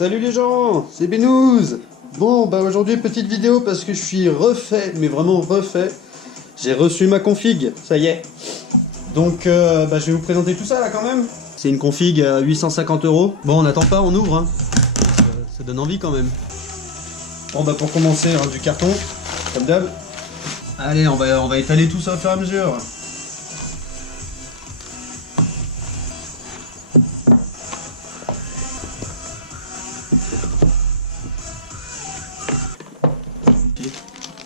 Salut les gens, c'est Benouze. Bon bah aujourd'hui petite vidéo parce que je suis refait, mais vraiment refait. J'ai reçu ma config, ça y est. Donc je vais vous présenter tout ça là quand même. C'est une config à 850 €. Bon on n'attend pas, on ouvre hein. Ça donne envie quand même. Bon bah pour commencer hein, du carton, comme d'hab. Allez on va étaler tout ça au fur et à mesure.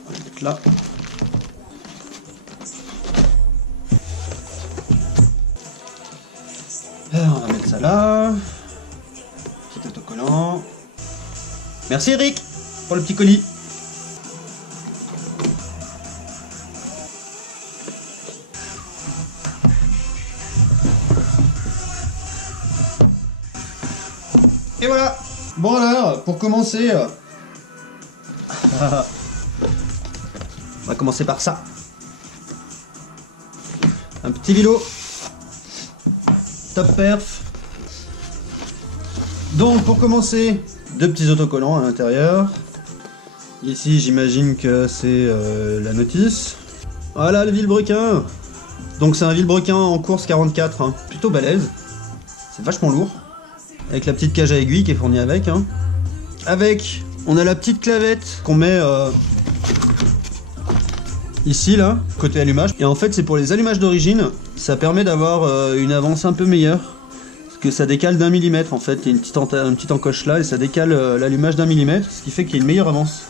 On va le mettre là. Alors, on va mettre ça là. Petit autocollant. Merci Eric pour le petit colis. Et voilà. Bon alors, pour commencer, on va commencer par ça. Un petit vélo. Top perf. Donc pour commencer, deux petits autocollants à l'intérieur. Ici j'imagine que c'est la notice. Voilà le vilebrequin. Donc c'est un vilebrequin en course 44, hein. Plutôt balèze. C'est vachement lourd. Avec la petite cage à aiguille qui est fournie avec. Hein. Avec, on a la petite clavette qu'on met ici là, côté allumage. Et en fait c'est pour les allumages d'origine. Ça permet d'avoir une avance un peu meilleure. Parce que ça décale d'1 millimètre en fait. Il y a une petite encoche là et ça décale l'allumage d'1 millimètre. Ce qui fait qu'il y a une meilleure avance.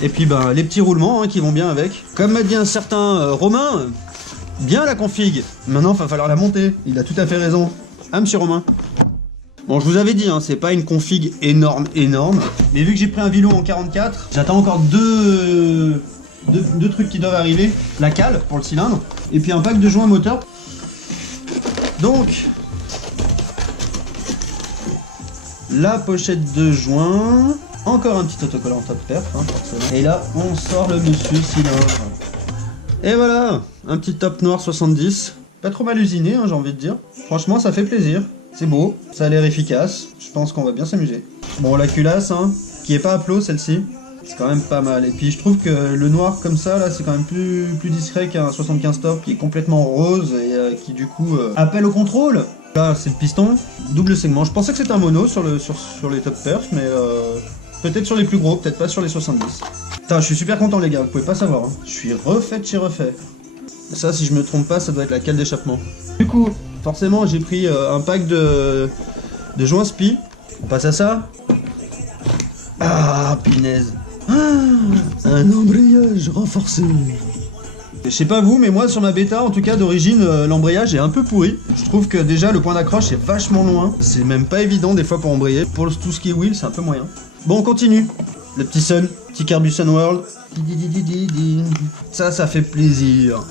Et puis ben, les petits roulements hein, qui vont bien avec. Comme m'a dit un certain Romain, bien la config. Maintenant il va falloir la monter. Il a tout à fait raison. Ah monsieur Romain. Bon je vous avais dit, hein, c'est pas une config énorme. Mais vu que j'ai pris un vélo en 44, j'attends encore deux trucs qui doivent arriver. La cale pour le cylindre. Et puis un pack de joints moteur. Donc, la pochette de joint, encore un petit autocollant top perf, hein, forcément. Et là, on sort le monsieur cylindre. Et voilà, un petit top noir 70. Pas trop mal usiné, hein, j'ai envie de dire. Franchement, ça fait plaisir. C'est beau, ça a l'air efficace. Je pense qu'on va bien s'amuser. Bon, la culasse, hein, qui est pas à flot, celle-ci. C'est quand même pas mal. Et puis je trouve que le noir comme ça, là, c'est quand même plus discret qu'un 75 top qui est complètement rose et qui du coup appelle au contrôle. Là, c'est le piston, double segment. Je pensais que c'était un mono sur les top perf, mais peut-être sur les plus gros, peut-être pas sur les 70. Putain, je suis super content les gars, vous pouvez pas savoir. Hein. Je suis refait de chez refait. Et ça, si je me trompe pas, ça doit être la cale d'échappement. Du coup, forcément, j'ai pris un pack de joints spi. On passe à ça. Ah, punaise. Un embrayage renforcé. Je sais pas vous, mais moi sur ma bêta, en tout cas d'origine, l'embrayage est un peu pourri. Je trouve que déjà le point d'accroche est vachement loin. C'est même pas évident des fois pour embrayer. Pour tout ce qui est wheel, c'est un peu moyen. Bon, on continue. Le petit Sun, petit Kerbus Sun World. Ça fait plaisir.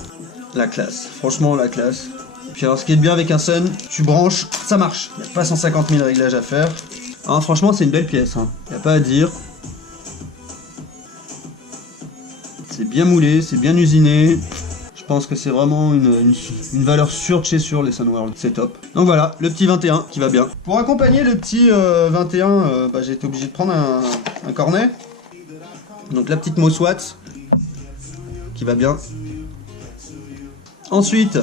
La classe, franchement la classe. Puis alors ce qui est bien avec un Sun, tu branches, ça marche. Il n'y a pas 150 000 réglages à faire. Hein, franchement c'est une belle pièce, hein. Y a pas à dire. C'est bien moulé, c'est bien usiné. Je pense que c'est vraiment une valeur sûre de chez sûr les Sunworld, c'est top. Donc voilà, le petit 21 qui va bien. Pour accompagner le petit 21, j'ai été obligé de prendre un cornet. Donc la petite Moswat qui va bien. Ensuite,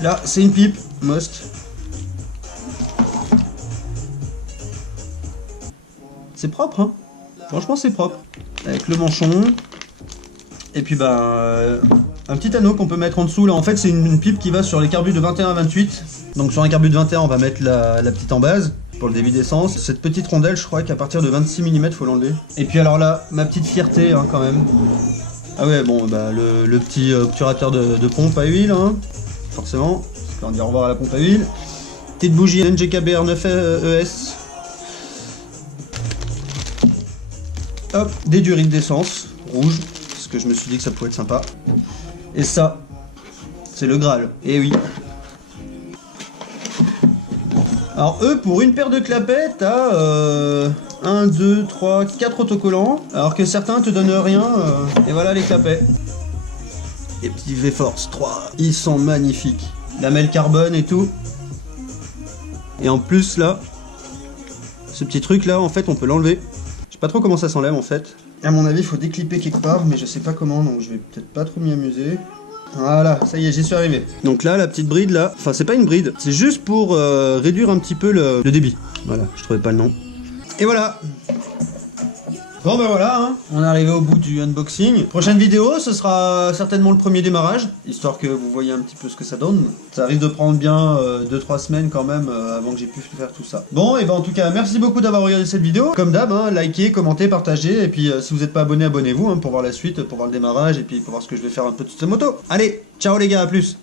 là c'est une pipe, Most. C'est propre hein. Franchement c'est propre. Avec le manchon. Et puis un petit anneau qu'on peut mettre en dessous là, en fait c'est une pipe qui va sur les carbus de 21 à 28. Donc sur un carbut de 21 on va mettre la petite en base pour le débit d'essence. Cette petite rondelle je crois qu'à partir de 26 mm faut l'enlever. Et puis alors là, ma petite fierté hein, quand même. Ah ouais bon le petit obturateur de pompe à huile hein, forcément, on va dire au revoir à la pompe à huile. Petite bougie NGKBR 9 ES. Hop, des durines d'essence rouge. Que je me suis dit que ça pouvait être sympa. Et ça, c'est le Graal. Et oui. Alors eux, pour une paire de clapets, t'as 1, 2, 3, 4 autocollants. Alors que certains te donnent rien. Et voilà les clapets. Les petits V-Force 3. Ils sont magnifiques. Lamelle carbone et tout. Et en plus là, Ce petit truc là, en fait, on peut l'enlever. Je sais pas trop comment ça s'enlève en fait. À mon avis, il faut déclipper quelque part, mais je sais pas comment, donc je vais peut-être pas trop m'y amuser. Voilà, ça y est, j'y suis arrivé. Donc là, la petite bride là, enfin c'est pas une bride, c'est juste pour réduire un petit peu le débit. Voilà, je trouvais pas le nom. Et voilà. Bon ben voilà, hein. On est arrivé au bout du unboxing. Prochaine vidéo, ce sera certainement le premier démarrage, histoire que vous voyez un petit peu ce que ça donne. Ça risque de prendre bien 2-3 semaines quand même avant que j'ai pu faire tout ça. Bon, et ben en tout cas, merci beaucoup d'avoir regardé cette vidéo. Comme d'hab, hein, likez, commentez, partagez, et puis si vous n'êtes pas abonné, abonnez-vous hein, pour voir la suite, pour voir le démarrage, et puis pour voir ce que je vais faire un peu de cette moto. Allez, ciao les gars, à plus.